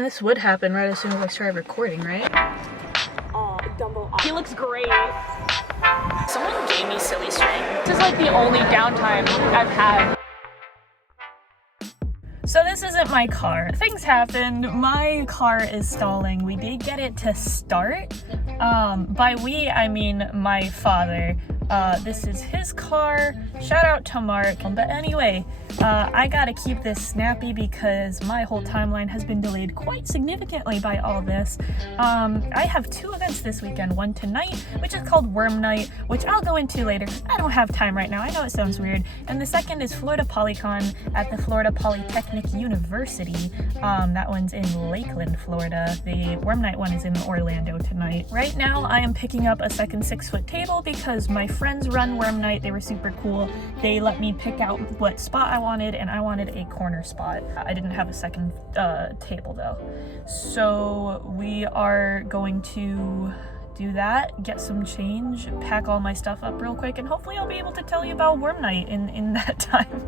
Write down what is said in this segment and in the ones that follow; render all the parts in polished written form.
mean, this would happen right as soon as I started recording, right? He looks great. Someone gave me silly string. This is like the only downtime I've had. So this isn't my car. Things happened. My car is stalling. We did get it to start. By we, I mean my father. This is his car. Shout out to Mark. But anyway, I gotta keep this snappy because my whole timeline has been delayed quite significantly by all this. I have 2 events this weekend. One tonight, which is called Worm Night, which I'll go into later. I don't have time right now. I know it sounds weird. And the second is Florida POLYCON at the Florida Polytechnic University. That one's in Lakeland, Florida. The Worm Night one is in Orlando tonight. Right now, I am picking up a second 6-foot table because my friends run Worm Night. They were super cool. They let me pick out what spot I wanted, and I wanted a corner spot. I didn't have a second table though. So we are going to do that, get some change, pack all my stuff up real quick, and hopefully I'll be able to tell you about Worm Night in that time.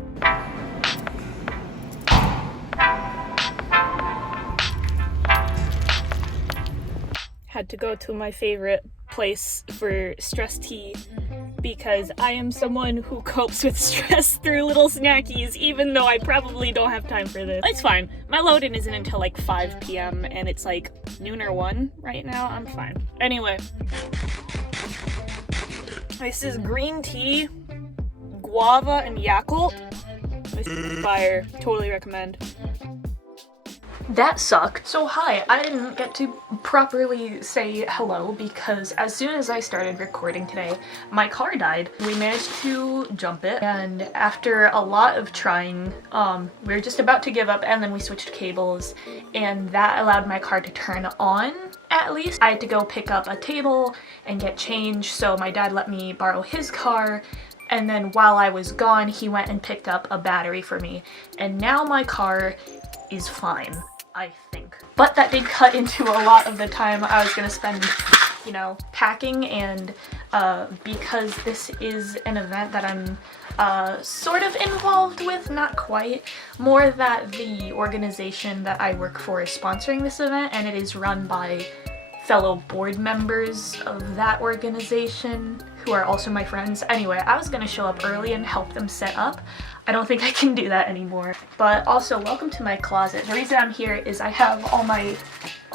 Had to go to my favorite place for stress tea because I am someone who copes with stress through little snackies, even though I probably don't have time for this. It's fine. My load-in isn't until like 5 p.m. and it's like noon or 1 right now. I'm fine. Anyway, this is green tea, guava, and Yakult. This is fire. Totally recommend. That sucked. So hi, I didn't get to properly say hello because as soon as I started recording today, my car died. We managed to jump it, and after a lot of trying, we were just about to give up, and then we switched cables, and that allowed my car to turn on. At least I had to go pick up a table and get change, so my dad let me borrow his car. And then while I was gone, he went and picked up a battery for me. And now my car is fine, I think. But that did cut into a lot of the time I was gonna spend, you know, packing, and because this is an event that I'm sort of involved with, not quite, more that the organization that I work for is sponsoring this event, and it is run by fellow board members of that organization who are also my friends. Anyway, I was gonna show up early and help them set up. I don't think I can do that anymore. But also, welcome to my closet. The reason I'm here is I have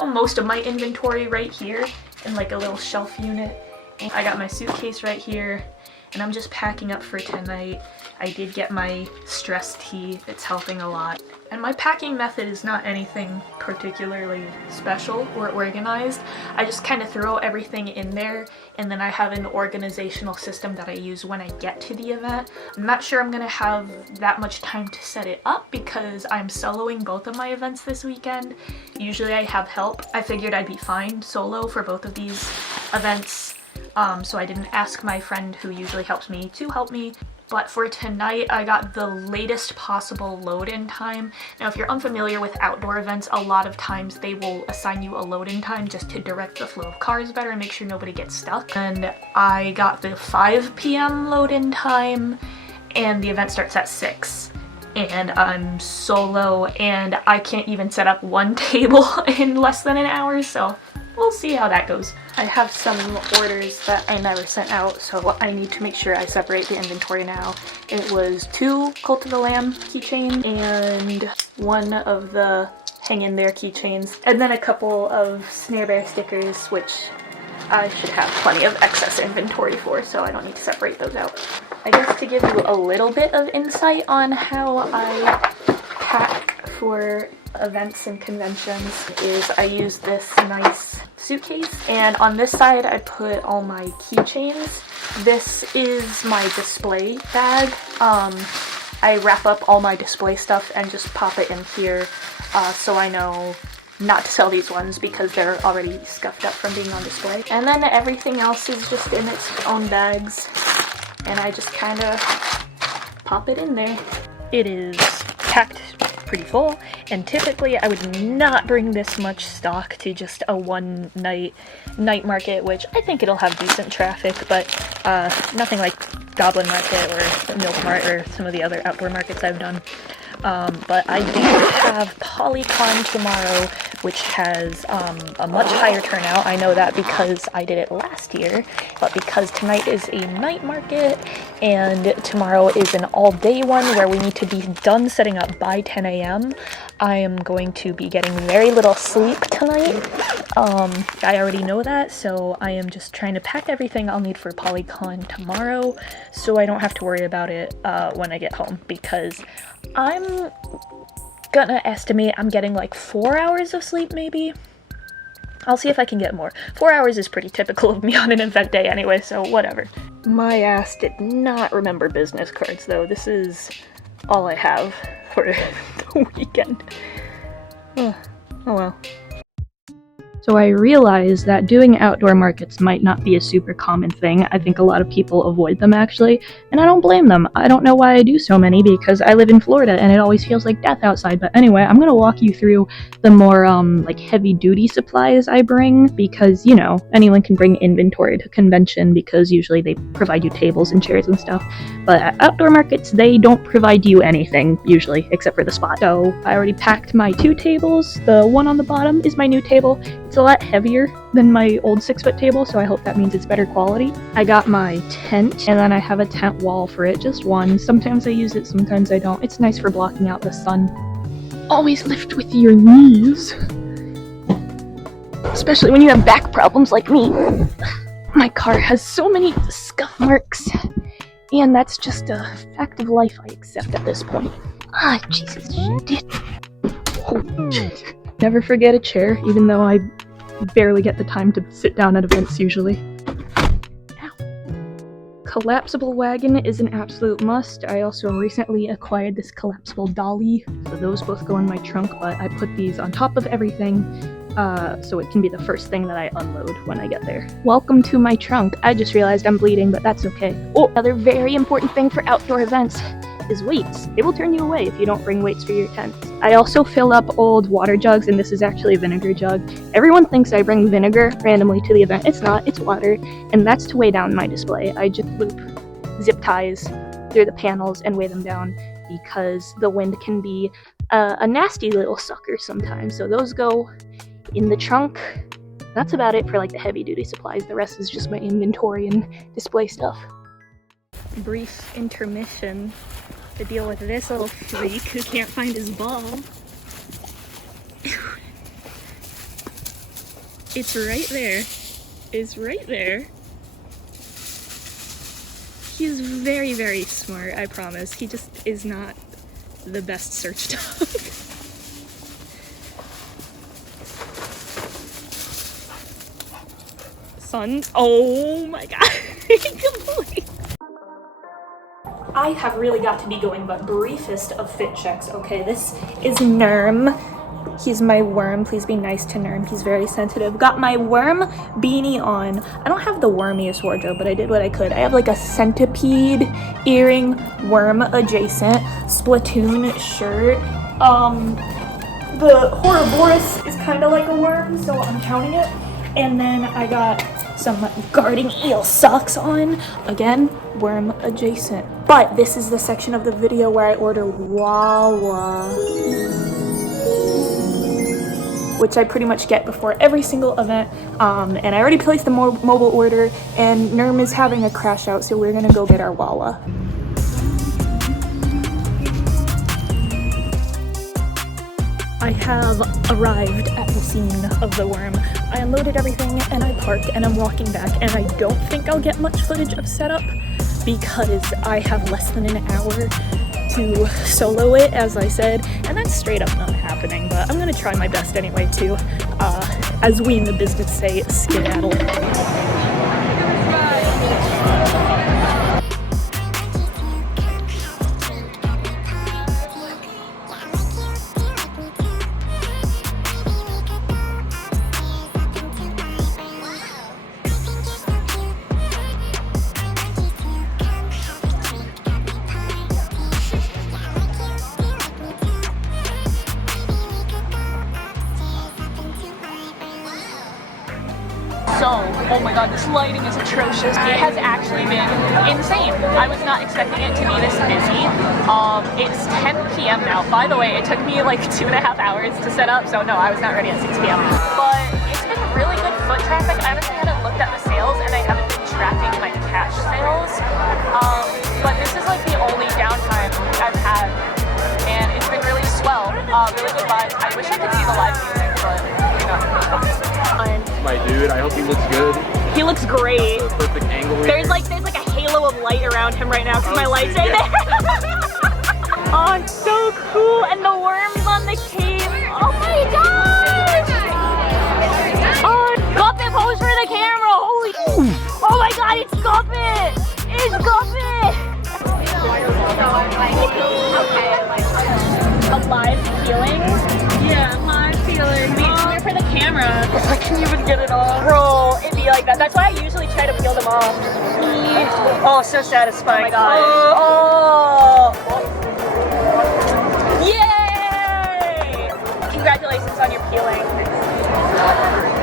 most of my inventory right here in like a little shelf unit. And I got my suitcase right here, and I'm just packing up for tonight. I did get my stress tea. It's helping a lot. And my packing method is not anything particularly special or organized. I just kind of throw everything in there, and then I have an organizational system that I use when I get to the event. I'm not sure I'm gonna have that much time to set it up because I'm soloing both of my events this weekend. Usually I have help. I figured I'd be fine solo for both of these events, so I didn't ask my friend who usually helps me to help me. But for tonight, I got the latest possible load-in time. Now, if you're unfamiliar with outdoor events, a lot of times they will assign you a load-in time just to direct the flow of cars better and make sure nobody gets stuck. And I got the 5 p.m. load-in time, and the event starts at 6. And I'm solo, and I can't even set up one table in less than an hour, so we'll see how that goes. I have some orders that I never sent out, so I need to make sure I separate the inventory now. It was 2 Cult of the Lamb keychains and 1 of the Hang In There keychains, and then a couple of Snare Bear stickers, which I should have plenty of excess inventory for, so I don't need to separate those out. I guess to give you a little bit of insight on how I pack for events and conventions is I use this nice suitcase, and on this side I put all my keychains. This is my display bag. I wrap up all my display stuff and just pop it in here, so I know not to sell these ones because they're already scuffed up from being on display. And then everything else is just in its own bags, and I just kind of pop it in there. It is packed pretty full, and typically I would not bring this much stock to just a one night market, which I think it'll have decent traffic, but nothing like Goblin Market or Milk Mart or some of the other outdoor markets I've done. But I do have POLYCON tomorrow, which has a much higher turnout. I know that because I did it last year, but because tonight is a night market and tomorrow is an all-day one where we need to be done setting up by 10 a.m., I am going to be getting very little sleep tonight. I already know that, so I am just trying to pack everything I'll need for PolyCon tomorrow so I don't have to worry about it when I get home, because I'm gonna estimate I'm getting like 4 hours of sleep maybe. I'll see if I can get more. 4 hours is pretty typical of me on an event day anyway, so whatever. My ass did not remember business cards though. This is all I have for the weekend. Oh well. So I realize that doing outdoor markets might not be a super common thing. I think a lot of people avoid them actually, and I don't blame them. I don't know why I do so many because I live in Florida and it always feels like death outside. But anyway, I'm gonna walk you through the more like heavy duty supplies I bring, because you know, anyone can bring inventory to convention because usually they provide you tables and chairs and stuff. But at outdoor markets, they don't provide you anything usually except for the spot. So I already packed my 2 tables. The one on the bottom is my new table. It's a lot heavier than my old 6-foot table, so I hope that means it's better quality. I got my tent, and then I have a tent wall for it, just one. Sometimes I use it, sometimes I don't. It's nice for blocking out the sun. Always lift with your knees. Especially when you have back problems like me. My car has so many scuff marks, and that's just a fact of life I accept at this point. Ah, Jesus, shit. Oh, shit. Never forget a chair, even though I barely get the time to sit down at events usually. Ow. Collapsible wagon is an absolute must. I also recently acquired this collapsible dolly, so those both go in my trunk, but I put these on top of everything, so it can be the first thing that I unload when I get there. Welcome to my trunk. I just realized I'm bleeding, but that's okay. Oh, another very important thing for outdoor events is weights. They will turn you away if you don't bring weights for your tent. I also fill up old water jugs, and this is actually a vinegar jug. Everyone thinks I bring vinegar randomly to the event. It's not, it's water, and that's to weigh down my display. I just loop zip ties through the panels and weigh them down because the wind can be a nasty little sucker sometimes. So those go in the trunk. That's about it for like the heavy duty supplies. The rest is just my inventory and display stuff. Brief intermission to deal with this little freak who can't find his ball. It's right there. It's right there. He's very, very smart, I promise. He just is not the best search dog. Son, oh my god. Good boy. I have really got to be going, but briefest of fit checks. Okay, this is Nerm. He's my worm. Please be nice to Nerm. He's very sensitive. Got my worm beanie on. I don't have the wormiest wardrobe, but I did what I could. I have like a centipede earring, worm adjacent, Splatoon shirt. The Ouroboros is kind of like a worm, so I'm counting it. And then I got some guarding eel socks on. Again, worm adjacent. But this is the section of the video where I order Wawa, which I pretty much get before every single event. And I already placed the mobile order, and Nerm is having a crash out, so we're gonna go get our Wawa. I have arrived at the scene of the worm. I unloaded everything and I parked and I'm walking back, and I don't think I'll get much footage of setup because I have less than an hour to solo it, as I said, and that's straight up not happening, but I'm gonna try my best anyway to, as we in the business say, skedaddle. So, oh my god, this lighting is atrocious. It has actually been insane. I was not expecting it to be this busy. It's 10 p.m. now. By the way, it took me like 2.5 hours to set up, so no, I was not ready at 6 p.m. But it's been really good foot traffic. I haven't looked at the sales, and I haven't been tracking my cash sales. But this is like the only downtime I've had, and it's been really swell. Really good vibes. I wish I could see the live music, but you know. My dude, I hope he looks good. He looks great. That's the perfect angle. There's like a halo of light around him right now because my light's right there. Oh, it's so cool. And the worms on the cave. Oh my gosh. Oh, Guppet, pose for the camera. Holy. Oh my god, it's Guppet. It's Guppet. A live feeling? Yeah, live feeling. Wait, for the camera. I can't even get it off. Bro, it'd be like that. That's why I usually try to peel them off. Oh, so satisfying. Oh my god. Oh. Yay! Congratulations on your peeling.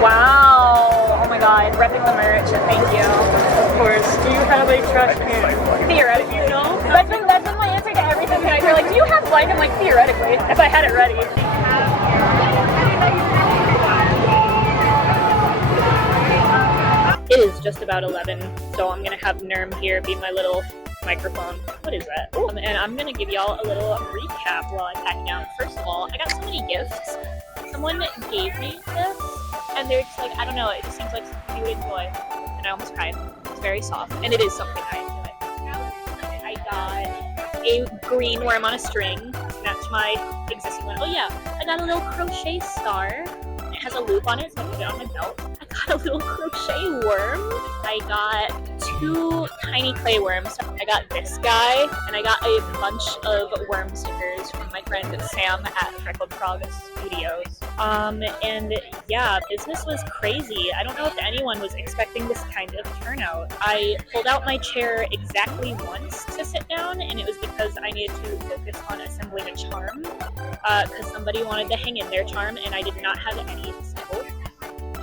Wow. Oh my god. Repping the merch. Thank you. Of course. Do you have a trash can? Theoretically, you know? That's been my answer to everything tonight. They're like, do you have blank? I'm like, theoretically. If I had it ready. It is just about 11, so I'm gonna have Nerm here be my little microphone. What is that? And I'm gonna give y'all a little recap while I'm packing out. First of all, I got so many gifts. Someone gave me this, and they're just like, I don't know, it just seems like something you would enjoy. And I almost cried. It's very soft, and it is something I enjoy. I got a green worm on a string to match my existing one. Oh yeah, I got a little crochet star. It has a loop on it, so I put it on my belt. I got a little crochet worm. I got 2 tiny clay worms. I got this guy, and I got a bunch of worm stickers from my friend Sam at Freckled Frog Studios. And yeah, business was crazy. I don't know if anyone was expecting this kind of turnout. I pulled out my chair exactly once to sit down, and it was because I needed to focus on assembling a charm, because somebody wanted to hang in their charm, and I did not have any assembled.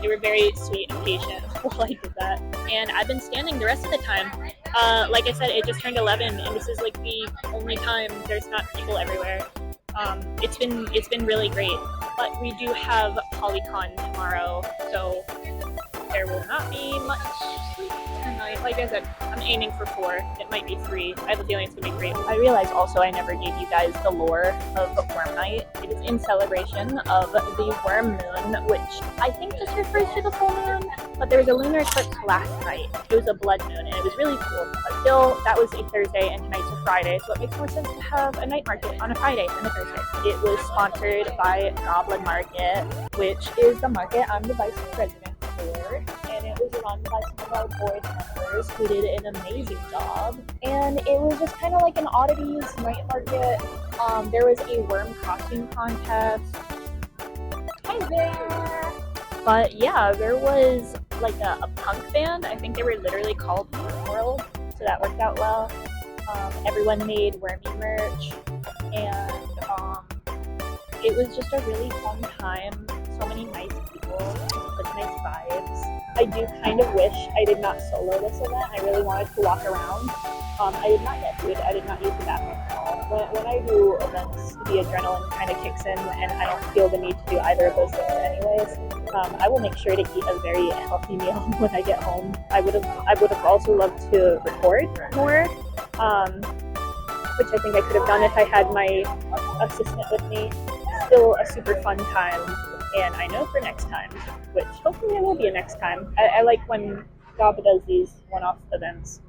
They were very sweet and patient while I did that. And I've been standing the rest of the time. Like I said, it just turned 11, and this is like the only time there's not people everywhere. It's been really great. But we do have POLYCON tomorrow, so there will not be much sleep tonight. Like I said, I'm aiming for 4. It might be 3. I have a feeling it's gonna be great. I realized also I never gave you guys the lore of Worm Night. It is in celebration of the worm moon, which I think just refers to the full moon. But there was a lunar eclipse last night. It was a blood moon, and it was really cool. But still, that was a Thursday, and tonight's a Friday, so it makes more sense to have a night market on a Friday than a Thursday. It was sponsored by Goblin Market, which is the market I'm the vice president for, and it was run by some of our board members who did an amazing job. And it was just kind of like an oddities night market. There was a worm costume contest. Hi there! But yeah, there was like a punk band. I think they were literally called Worm World, so that worked out well. Everyone made wormy merch, and it was just a really fun time. So many nice people with nice vibes. I do kind of wish I did not solo this event. I really wanted to walk around. I did not get food. I did not use the bathroom at all. When I do events, the adrenaline kind of kicks in, and I don't feel the need to do either of those things anyways. I will make sure to eat a very healthy meal when I get home. I would have also loved to record more, which I think I could have done if I had my assistant with me. Still a super fun time, and I know for next time, which hopefully there will be a next time. I like when Gaba does these one-off events.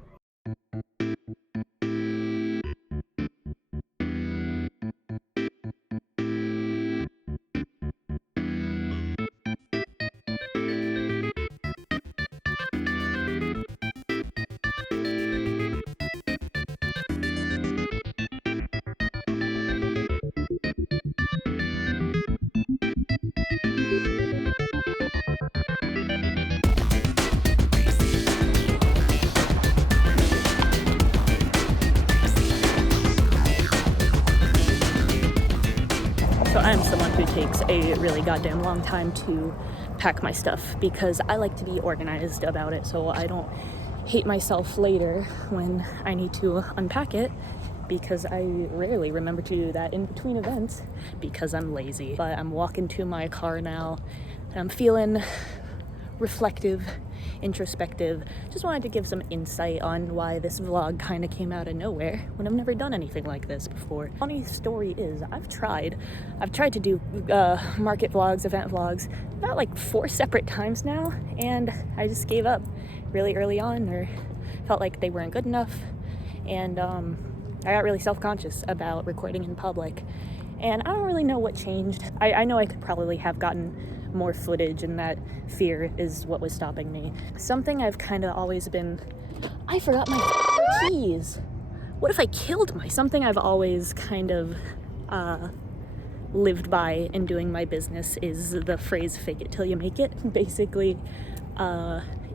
So I'm someone who takes a really goddamn long time to pack my stuff because I like to be organized about it so I don't hate myself later when I need to unpack it because I rarely remember to do that in between events because I'm lazy. But I'm walking to my car now and I'm feeling reflective, introspective. Just wanted to give some insight on why this vlog kind of came out of nowhere when I've never done anything like this before. Funny story is I've tried to do market vlogs, event vlogs about like 4 separate times now, and I just gave up really early on, or felt like they weren't good enough, and I got really self-conscious about recording in public, and I don't really know what changed. I know I could probably have gotten more footage, and that fear is what was stopping me. Something I've kind of always been, I forgot my keys. What if I killed something I've always kind of lived by in doing my business is the phrase fake it till you make it. Basically,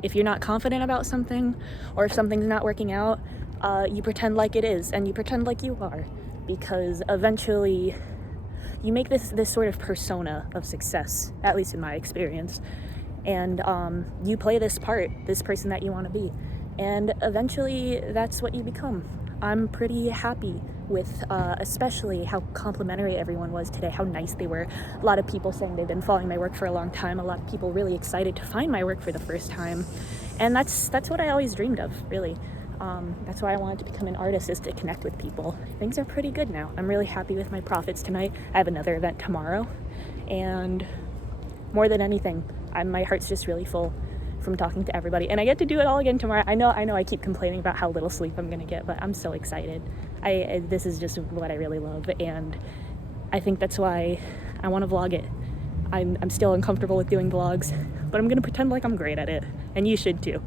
if you're not confident about something, or if something's not working out, you pretend like it is, and you pretend like you are, because eventually you make this sort of persona of success, at least in my experience, and you play this part, this person that you want to be, and eventually that's what you become. I'm pretty happy with especially how complimentary everyone was today, how nice they were. A lot of people saying they've been following my work for a long time, a lot of people really excited to find my work for the first time, and that's what I always dreamed of, really. That's why I wanted to become an artist, is to connect with people. Things are pretty good now. I'm really happy with my profits tonight. I have another event tomorrow, and more than anything, my heart's just really full from talking to everybody, and I get to do it all again tomorrow. I know I keep complaining about how little sleep I'm gonna get, but I'm so excited. This is just what I really love, and I think that's why I want to vlog it. I'm still uncomfortable with doing vlogs, but I'm gonna pretend like I'm great at it, and you should too.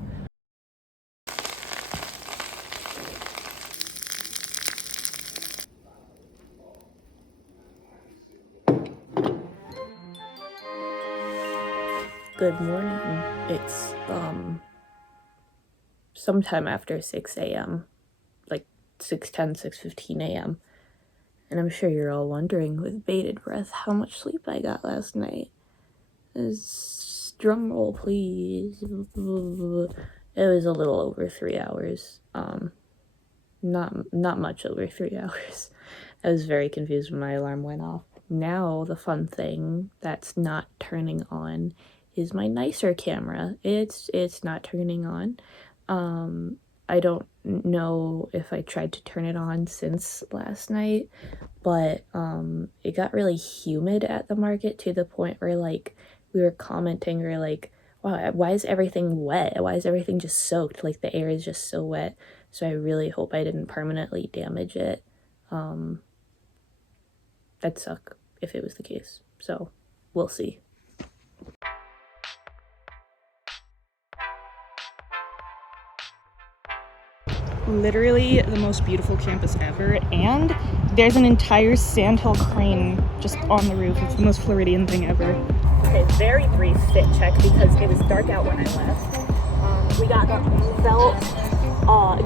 Good morning. It's sometime after 6 a.m, like 6:10, 6:15 a.m. And I'm sure you're all wondering with bated breath how much sleep I got last night. Drum roll, please. It was a little over 3 hours. Not much over 3 hours. I was very confused when my alarm went off. Now the fun thing that's not turning on is my nicer camera. It's not turning on. I don't know if I tried to turn it on since last night, but it got really humid at the market to the point where, like, we were commenting, we were like, wow, why is everything wet? Why is everything just soaked? Like, the air is just so wet. So I really hope I didn't permanently damage it. That'd suck if it was the case. So we'll see. Literally the most beautiful campus ever, and there's an entire sandhill crane just on the roof. It's the most Floridian thing ever. Okay, very brief fit check because it was dark out when I left. We got the felt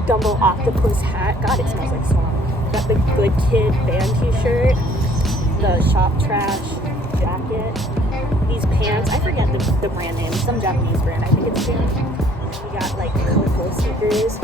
Gumbo octopus hat. God, it smells like swamp. Got the Good Kid band t-shirt, the shop trash jacket, these pants. I forget the brand name, some Japanese brand. I think it's pants. We got like colorful sneakers.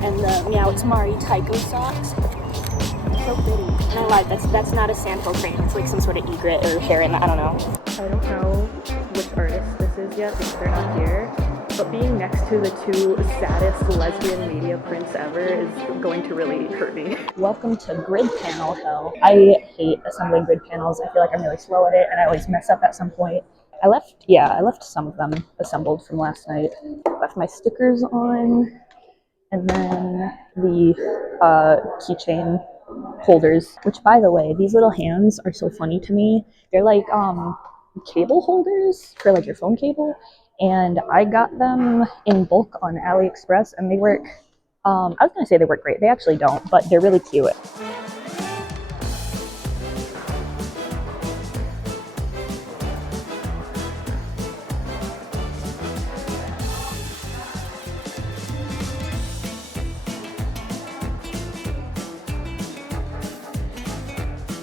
And the Meow It's Mari Taiko socks. So pretty. And I lied, that's not a sandhill crane. It's like some sort of egret or heron, I don't know. I don't know which artist this is yet because they're not here. But being next to the 2 saddest lesbian media prints ever is going to really hurt me. Welcome to grid panel hell. I hate assembling grid panels. I feel like I'm really slow at it and I always mess up at some point. I left some of them assembled from last night. Left my stickers on. And then the keychain holders, which, by the way, these little hands are so funny to me. They're like cable holders for like your phone cable, and I got them in bulk on AliExpress, and they work. I was gonna say they work great. They actually don't, but they're really cute.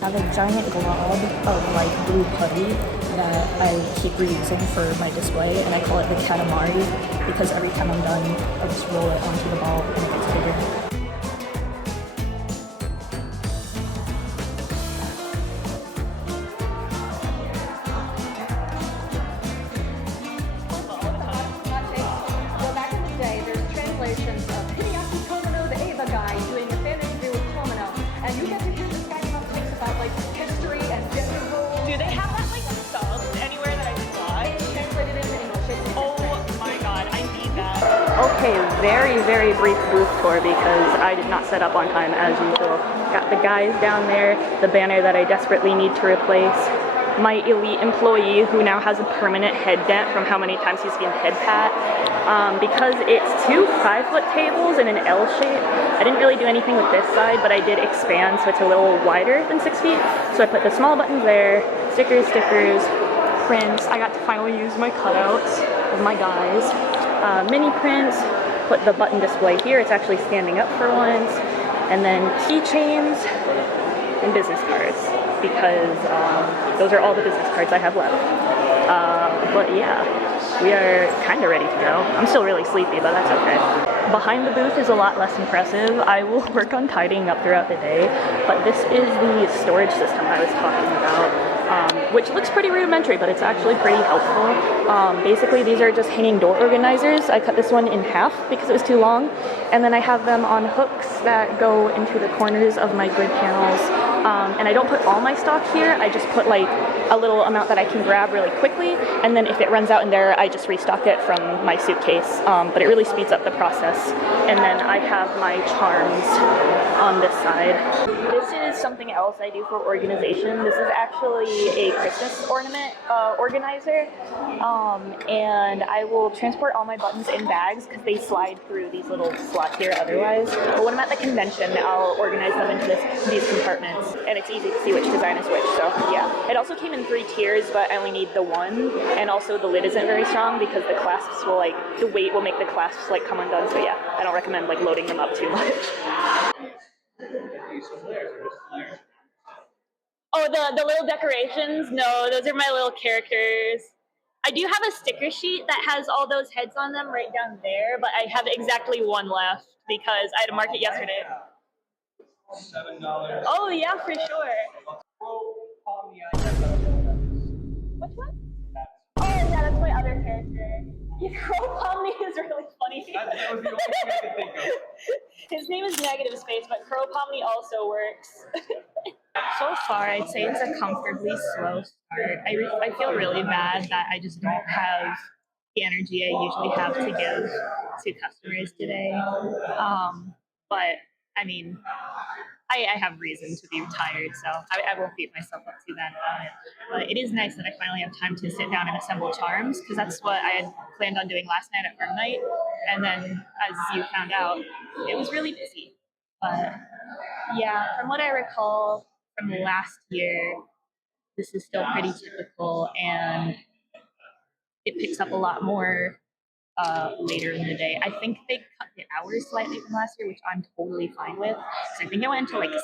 I have a giant glob of like blue putty that I keep reusing for my display, and I call it the Katamari because every time I'm done, I just roll it onto the ball and it gets bigger. very, very brief booth tour because I did not set up on time as usual. Got the guys down there, the banner that I desperately need to replace, my elite employee who now has a permanent head dent from how many times he's been head pat. Because it's two 5-foot tables in an L shape, I didn't really do anything with this side, but I did expand so it's a little wider than 6 feet. So I put the small buttons there, stickers, prints. I got to finally use my cutouts of my guys. Mini prints, put the button display here, it's actually standing up for once. And then keychains and business cards, because those are all the business cards I have left. But yeah, we are kind of ready to go. I'm still really sleepy, but that's okay. Behind the booth is a lot less impressive. I will work on tidying up throughout the day, but this is the storage system I was talking about, which looks pretty rudimentary, but it's actually pretty helpful. Basically, these are just hanging door organizers. I cut this one in half because it was too long, and then I have them on hooks that go into the corners of my grid panels. And I don't put all my stock here, I just put like a little amount that I can grab really quickly, and then if it runs out in there, I just restock it from my suitcase, but it really speeds up the process. And then I have my charms on this side. This is something else I do for organization. This is actually a Christmas ornament organizer, and I will transport all my buttons in bags because they slide through these little slots here otherwise. But when I'm at the convention, I'll organize them into these compartments, and it's easy to see which design is which, so yeah. It also came in 3 tiers, but I only need the one, and also the lid isn't very strong because the clasps will the weight will make the clasps come undone, so yeah, I don't recommend loading them up too much. Oh, the little decorations? No, those are my little characters. I do have a sticker sheet that has all those heads on them right down there, but I have exactly one left because I had to mark it yesterday. $7. Oh yeah, for sure. Which one? Oh yeah, that's my other character. Yeah, Crow Pomni is really funny. That was the only thing I could think of. His name is Negative Space, but Crow Pomni also works. So far, I'd say it's a comfortably slow start. I feel really bad that I just don't have the energy I usually have to give to customers today. But I mean, I have reason to be tired, so I won't beat myself up too bad about it. But it is nice that I finally have time to sit down and assemble charms, because that's what I had planned on doing last night at Worm Night. And then, as you found out, it was really busy. But yeah, from what I recall from last year, this is still pretty typical, and it picks up a lot more later in the day. I think they cut the hours slightly from last year, which I'm totally fine with. So I think I went into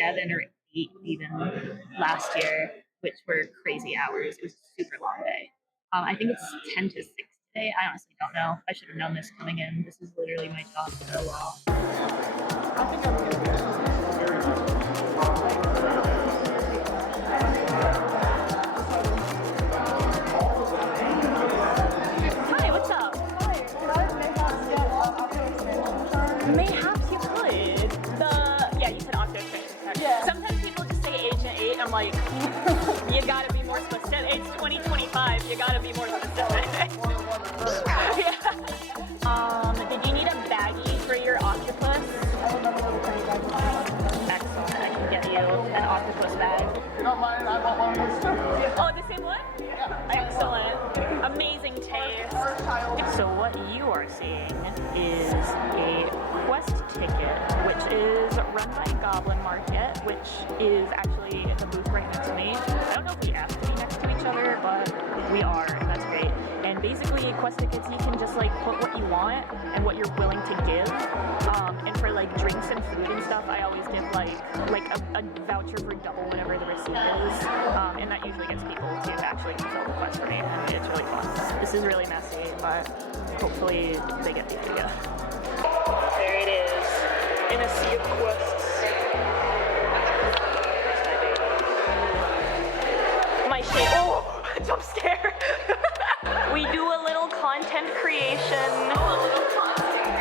7 or 8 even last year, which were crazy hours. It was a super long day. I think it's 10 to 6 today. I honestly don't know. I should have known this coming in. This is literally my job for a while. Mayhaps you could. Yeah, you can octo train. Yeah. Sometimes people just say Agent 8. I'm like, you gotta be more specific. It's 2025. You gotta be more specific. Yeah. Did you need a baggie for your octopus? Excellent. I can get you an octopus bag. You don't mind? I want one of those too. Oh, the same one? Yeah. Excellent. Amazing taste. So what you are seeing is a quest ticket, which is run by Goblin Market, which is actually in the booth right next to me. I don't know if we have to be next to each other, but we are, and that's great. And basically, quest tickets, you can just put what you want and what you're willing to give. And for drinks and food and stuff, I always give a voucher for double whatever the receipt is. And that usually gets people to actually fulfill the quest for me, and it's really fun. This is really messy, but hopefully they get the idea. There it is, in a sea of quests. My shape. Oh, jump scare. We do a little content creation.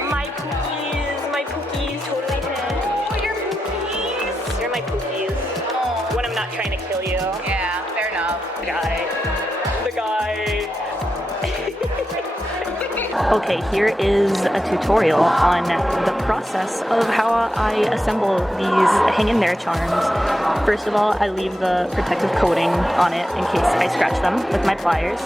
My pookies totally hit. Oh, your pookies. You're my pookies. Oh. When I'm not trying to kill you. Yeah, fair enough. The guy. Okay, here is a tutorial on the process of how I assemble these hang in there charms. First of all, I leave the protective coating on it in case I scratch them with my pliers.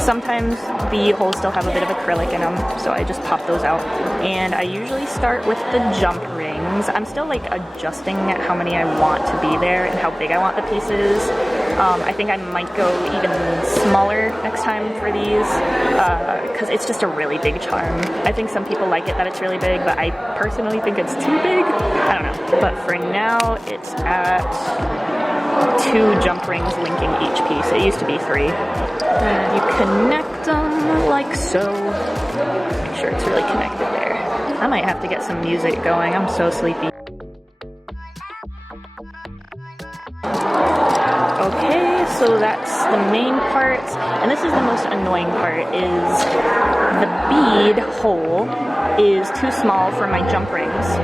Sometimes the holes still have a bit of acrylic in them, so I just pop those out. And I usually start with the jump rings. I'm still like adjusting how many I want to be there and how big I want the pieces. I think I might go even smaller next time for these because it's just a really big charm. I think some people like it that it's really big, but I personally think it's too big. I don't know. But for now, it's at 2 jump rings linking each piece. It used to be 3. And you connect them like so. Make sure it's really connected there. I might have to get some music going. I'm so sleepy. Okay, so that's the main part, and this is the most annoying part, is the bead hole is too small for my jump rings.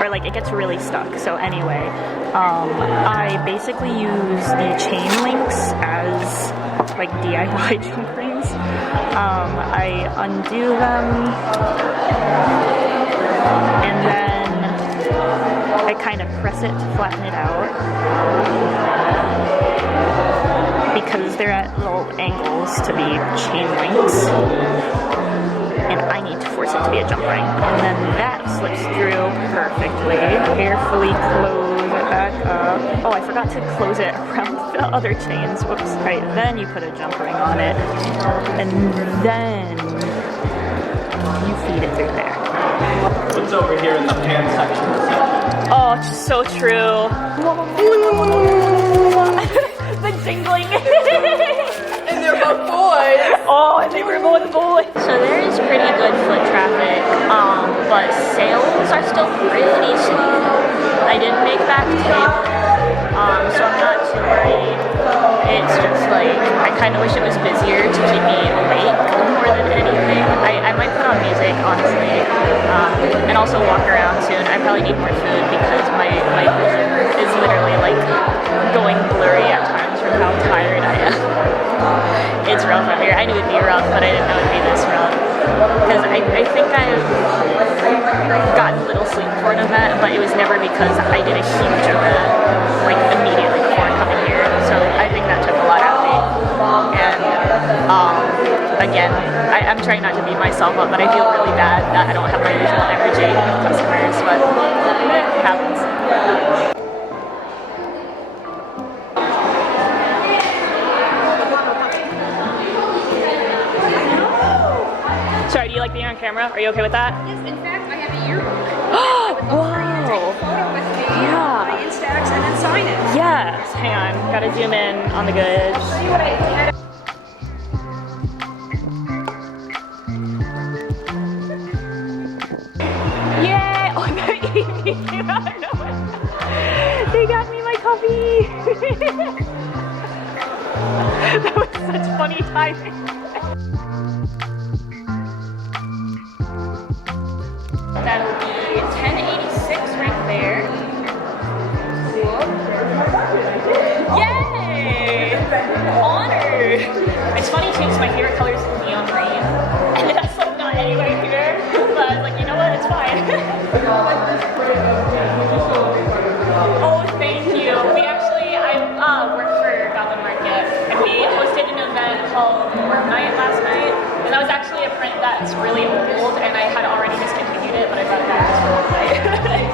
Or like, it gets really stuck. So anyway, I basically use the chain links as like DIY jump rings. I undo them, and then I kind of press it to flatten it out because they're at little angles to be chain links, and I need to force it to be a jump ring. And then that slips through perfectly. Carefully close it back up. Oh, I forgot to close it around the other chains. Whoops. Right, then you put a jump ring on it, and then you feed it through there. What's over here in the pan section? Oh, it's so true. The jingling. And they're both boys. Oh, and they were both boys. So there is pretty good foot traffic, but sales are still pretty slow. I did make back tape, so I'm not too worried. It's just like, I kind of wish it was busier to keep me awake more than anything. I might put on music, honestly, and also walk around soon. I probably need more food because my vision is literally like going blurry at times from how tired I am. It's rough out here. I knew it'd be rough, but I didn't know it'd be this rough. Because I think I've gotten little sleep for an event, but it was never because I did a huge event like immediately before coming here. So I think that took a lot out of me. And again, I'm trying not to beat myself up, but I feel really bad that I don't have my usual energy with customers, but it happens. Sorry, do you like being on camera? Are you okay with that? Yes, in fact, I have a yearbook. Whoa! Take a photo with me Yeah. on my Instax and then sign it. Yes! Hang on, gotta zoom in on the good. See what I Yay! Oh, the Amy came out of nowhere. They got me my coffee! That was such funny timing. That'll be 1086 right there. Yay! Honored! It's funny too because my favorite color is neon green. And that's like not anywhere here. But I was like, you know what? It's fine. Oh, thank you. I worked for Goblin Market and we hosted an event called Worm Night last night. And that was actually a print that's really old and I had already discontinued it, but I brought it back just for one night.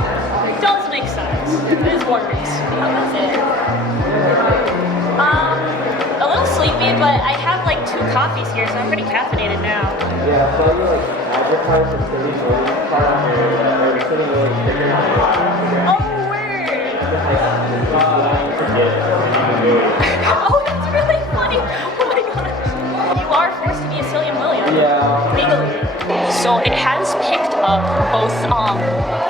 Does make sense. It is worms. How was it? A little sleepy, but I have like 2 coffees here, so I'm pretty caffeinated now. Yeah, so you like advertise the city part on your city Oh, word! Oh, that's really funny. Oh my gosh. You are forced to be a Cillian William. Yeah. Legally. So it has picked up both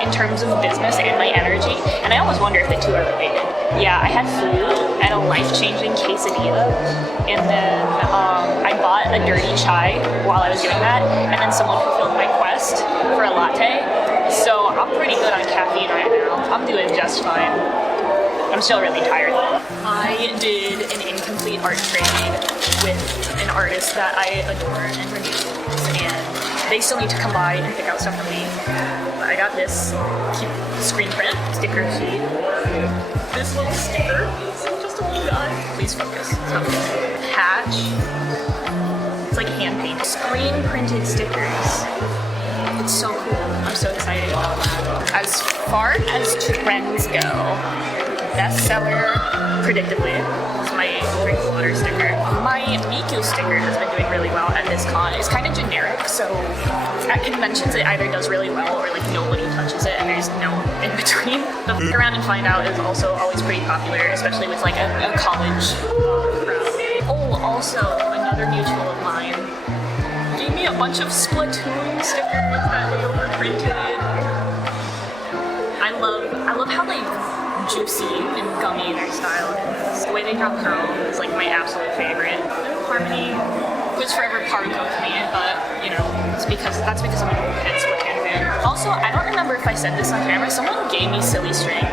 in terms of business and my energy, and I almost wonder if the 2 are related. Yeah, I had food and a life-changing quesadilla, and then I bought a dirty chai while I was doing that, and then someone fulfilled my quest for a latte. So I'm pretty good on caffeine right now. I'm doing just fine. I'm still really tired. I did an incomplete art trade with an artist that I adore and review, and they still need to come by and pick out stuff for me. I got this cute screen print sticker sheet. This little sticker is just a little guy. Please focus. Patch. It's like hand painted. Screen printed stickers. It's so cool. I'm so excited. As far as trends go, bestseller, predictably, is my drink water sticker. My Miku sticker has been doing really well at this con. It's kind of generic, so at conventions it either does really well or like nobody touches it and there's no in between. The f around and find out is also always pretty popular, especially with like a college crowd. Oh, also another mutual of mine gave me a bunch of Splatoon stickers that they overprinted. I love how like juicy and gummy their style is. The way they draw Pearl is like my absolute favorite. Harmony was forever Paruko with me, but you know, that's because I'm a head Splatoon fan. Also, I don't remember if I said this on camera, someone gave me silly string.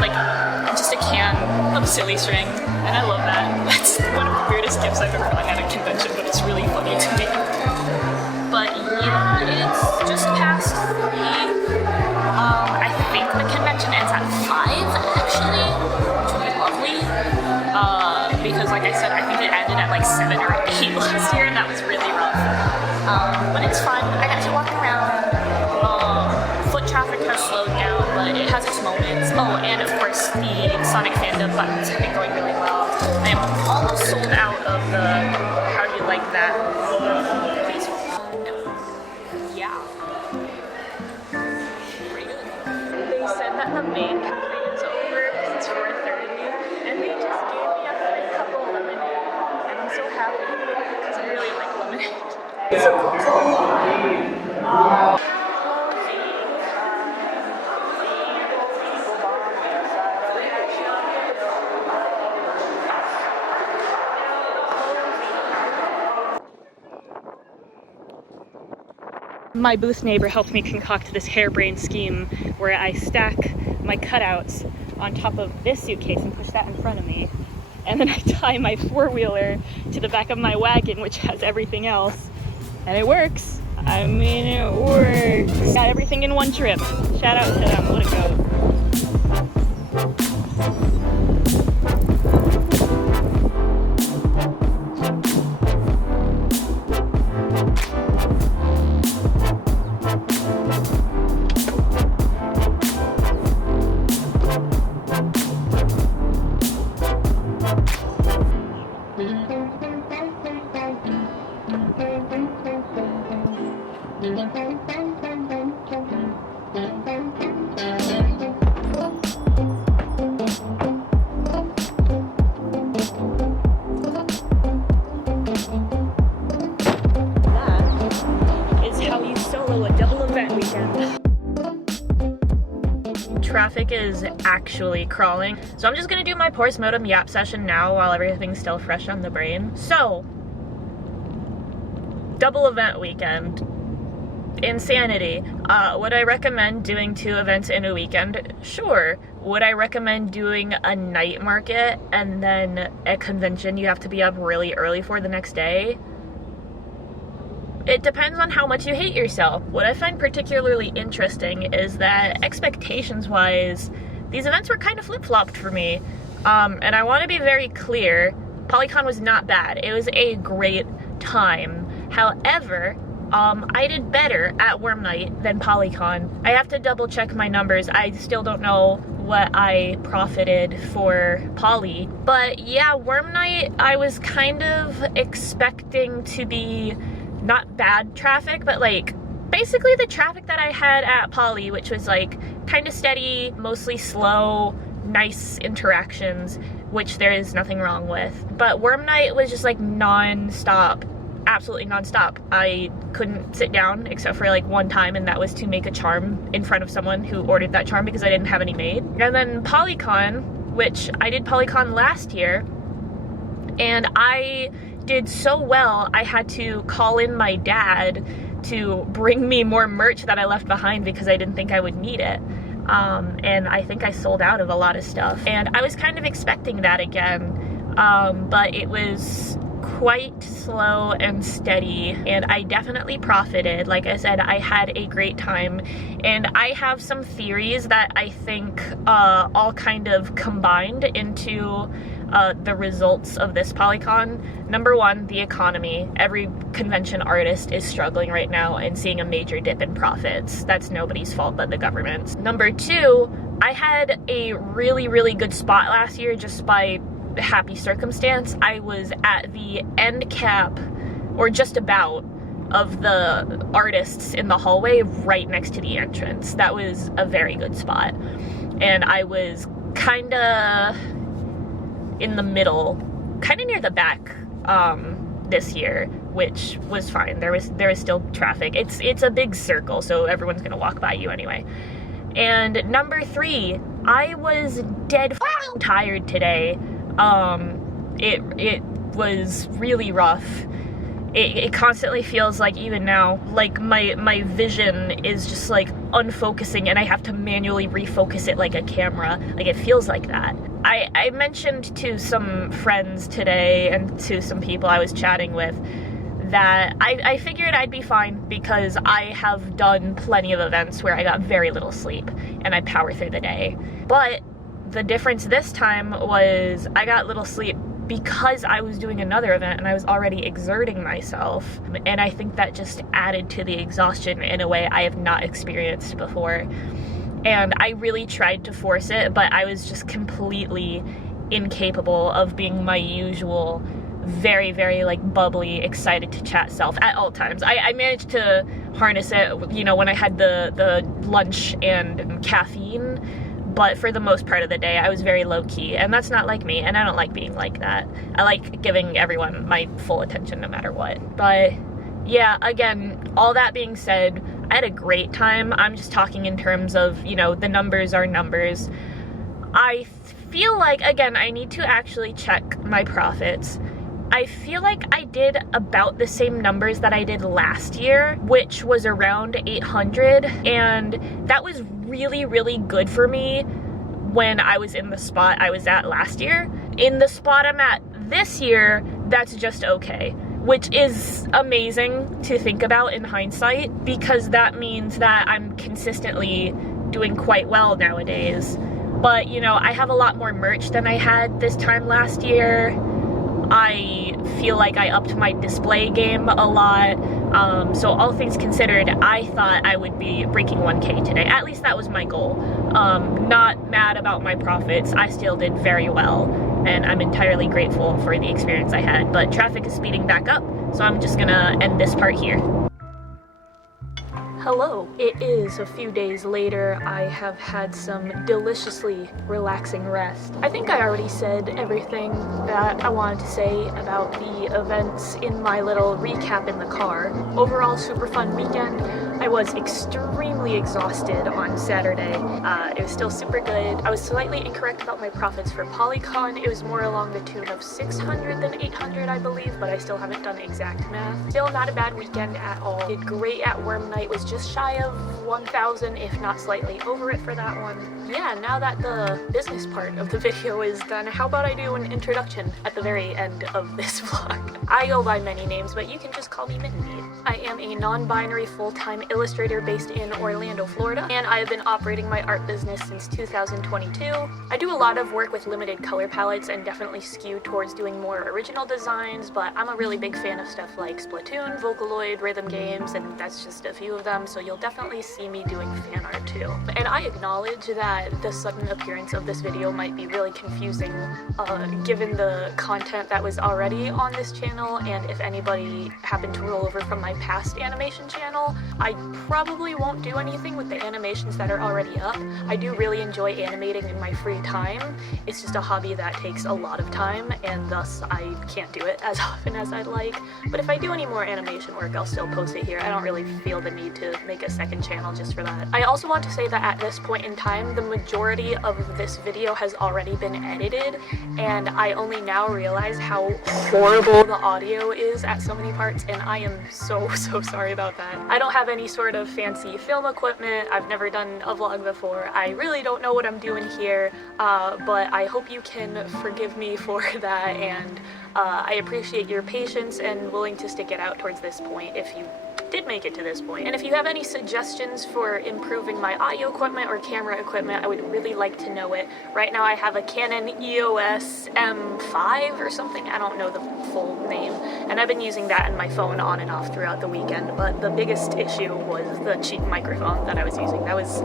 Like just a can of silly string, and I love that. That's one of the weirdest gifts I've ever gotten at a convention, but it's really funny to me. But yeah, it's just past 3. I think the convention ends at 5 actually, which would be lovely. Because like I said, I think it ended at like 7 or 8 last year, and that was really rough. But it's fun. I got to walk around. Foot traffic has slowed down, but it has its moments. Oh, and of course the Sonic fandom buttons have been going really well. I am almost sold out of the how do you like that? Please. Yeah. Pretty good. They said that the main campaign is over because it's 4:30, and they just gave me a free cup of lemonade, and I'm so happy because I really like lemonade. So cool. My booth neighbor helped me concoct this harebrained scheme where I stack my cutouts on top of this suitcase and push that in front of me. And then I tie my four-wheeler to the back of my wagon, which has everything else. And it works. I mean, it works. Got everything in one trip. Shout out to them. What a go. Traffic is actually crawling, so I'm just gonna do my Porous Modem yap session now while everything's still fresh on the brain. So, double event weekend. Insanity. Would I recommend doing 2 events in a weekend? Sure. Would I recommend doing a night market and then a convention you have to be up really early for the next day? It depends on how much you hate yourself. What I find particularly interesting is that expectations-wise, these events were kind of flip-flopped for me. And I want to be very clear, PolyCon was not bad. It was a great time. However, I did better at Worm Night than PolyCon. I have to double check my numbers. I still don't know what I profited for Poly. But yeah, Worm Night, I was kind of expecting to be not bad traffic, but like basically the traffic that I had at Poly, which was like kind of steady, mostly slow, nice interactions, which there is nothing wrong with. But Worm Night was just like non-stop, absolutely non-stop. I couldn't sit down except for like one time, and that was to make a charm in front of someone who ordered that charm because I didn't have any made. And then PolyCon, which I did PolyCon last year, and I did so well, I had to call in my dad to bring me more merch that I left behind because I didn't think I would need it. and I think I sold out of a lot of stuff. And I was kind of expecting that again, but it was quite slow and steady, and I definitely profited. Like I said, I had a great time, and I have some theories that I think all kind of combined into the results of this Polycon. Number one, the economy. Every convention artist is struggling right now and seeing a major dip in profits. That's nobody's fault but the government's. Number two, I had a really, really good spot last year just by happy circumstance. I was at the end cap, or just about, of the artists in the hallway right next to the entrance. That was a very good spot. And I was kinda in the middle, kinda near the back this year, which was fine. There was still traffic. It's a big circle, so everyone's gonna walk by you anyway. And number three, I was dead f***ing tired today. It was really rough. It constantly feels like, even now, like my vision is just like unfocusing and I have to manually refocus it like a camera. Like, it feels like that. I mentioned to some friends today and to some people I was chatting with that I figured I'd be fine because I have done plenty of events where I got very little sleep and I power through the day. But the difference this time was I got little sleep because I was doing another event and I was already exerting myself, and I think that just added to the exhaustion in a way I have not experienced before. And I really tried to force it, but I was just completely incapable of being my usual very, very like bubbly, excited to chat self at all times. I managed to harness it, you know, when I had the lunch and caffeine, but for the most part of the day I was very low-key, and that's not like me, and I don't like being like that. I like giving everyone my full attention no matter what. But yeah, again, all that being said, I had a great time. I'm just talking in terms of, you know, the numbers are numbers. I feel like, again, I need to actually check my profits. I feel like I did about the same numbers that I did last year, which was around 800, and that was really, really good for me when I was in the spot I was at last year. In the spot I'm at this year, that's just okay, which is amazing to think about in hindsight, because that means that I'm consistently doing quite well nowadays. But, you know, I have a lot more merch than I had this time last year. I feel like I upped my display game a lot, so all things considered, I thought I would be breaking 1K today. At least that was my goal. Not mad about my profits. I still did very well, and I'm entirely grateful for the experience I had, but traffic is speeding back up, so I'm just gonna end this part here. Hello, it is a few days later. I have had some deliciously relaxing rest. I think I already said everything that I wanted to say about the events in my little recap in the car. Overall, super fun weekend. I was extremely exhausted on Saturday. It was still super good. I was slightly incorrect about my profits for Polycon. It was more along the tune of 600 than 800, I believe, but I still haven't done exact math. Still not a bad weekend at all. Did great at Worm Night, was just shy of 1,000, if not slightly over it for that one. Yeah, now that the business part of the video is done, how about I do an introduction at the very end of this vlog? I go by many names, but you can just call me Mindy. I am a non-binary full-time illustrator based in Orlando, Florida, and I have been operating my art business since 2022. I do a lot of work with limited color palettes and definitely skew towards doing more original designs, but I'm a really big fan of stuff like Splatoon, Vocaloid, rhythm games, and that's just a few of them, so you'll definitely see me doing fan art too. And I acknowledge that the sudden appearance of this video might be really confusing, given the content that was already on this channel, and if anybody happened to roll over from my past animation channel, I probably won't do anything with the animations that are already up. I do really enjoy animating in my free time. It's just a hobby that takes a lot of time, and thus I can't do it as often as I'd like. But if I do any more animation work, I'll still post it here. I don't really feel the need to make a second channel just for that. I also want to say that at this point in time, the majority of this video has already been edited, and I only now realize how horrible the audio is at so many parts, and I am so sorry about that. I don't have any any sort of fancy film equipment. I've never done a vlog before. I really don't know what I'm doing here, but I hope you can forgive me for that, and I appreciate your patience and willing to stick it out towards this point if you did make it to this point. And if you have any suggestions for improving my audio equipment or camera equipment, I would really like to know it. Right now I have a Canon EOS M5 or something, I don't know the full name, and I've been using that in my phone on and off throughout the weekend, but the biggest issue was the cheap microphone that I was using. That was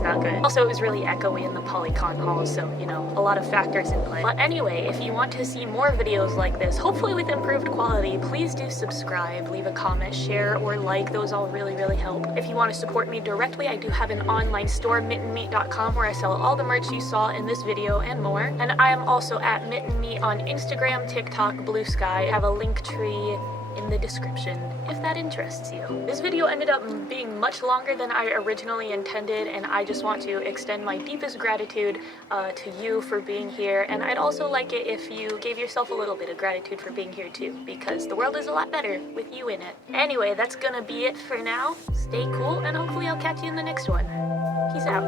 not good. Also, it was really echoey in the Polycon hall, so you know, a lot of factors in play. But anyway, if you want to see more videos like this, hopefully with improved quality, please do subscribe, leave a comment, share, or like. Those all really help. If you want to support me directly, I do have an online store, mittenmeat.com, where I sell all the merch you saw in this video and more. And I am also at mittenmeat on Instagram, TikTok, Blue Sky. I have a link tree in the description if that interests you. This video ended up being much longer than I originally intended, and I just want to extend my deepest gratitude to you for being here, and I'd also like it if you gave yourself a little bit of gratitude for being here too, because the world is a lot better with you in it. Anyway, that's gonna be it for now. Stay cool, and hopefully I'll catch you in the next one. Peace out.